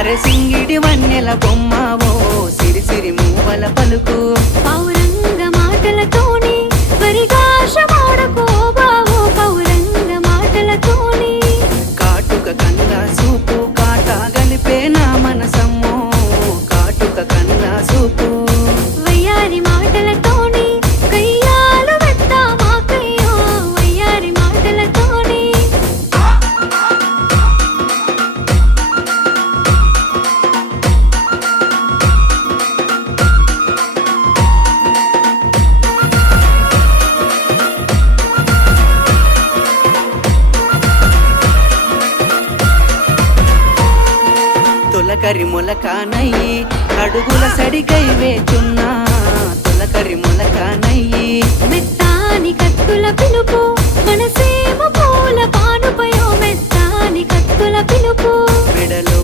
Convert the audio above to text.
అరె సింగిడి వన్నెల బొమ్మవో సిరి సిరి మూవల పలుకు. పౌరంగ మాటలతోని పరిగాశమాడకో బావో పౌరంగ మాటలతోని. కాటుక కన్నా సూపు కాటా గలిపే నా మనసమ్మో. కాటుక కన్నా సూపు. వయ్యారి మాటలతోని తొలకరి మొలకానయ్యి అడుగుల సడికై వేచున్నా. తొలకరి మొలకానయ్యి. మెత్తాని కత్తుల పిలుపు మనసేమ పూల పానుపయో మెత్తాని కత్తుల పిలుపు. మెడలో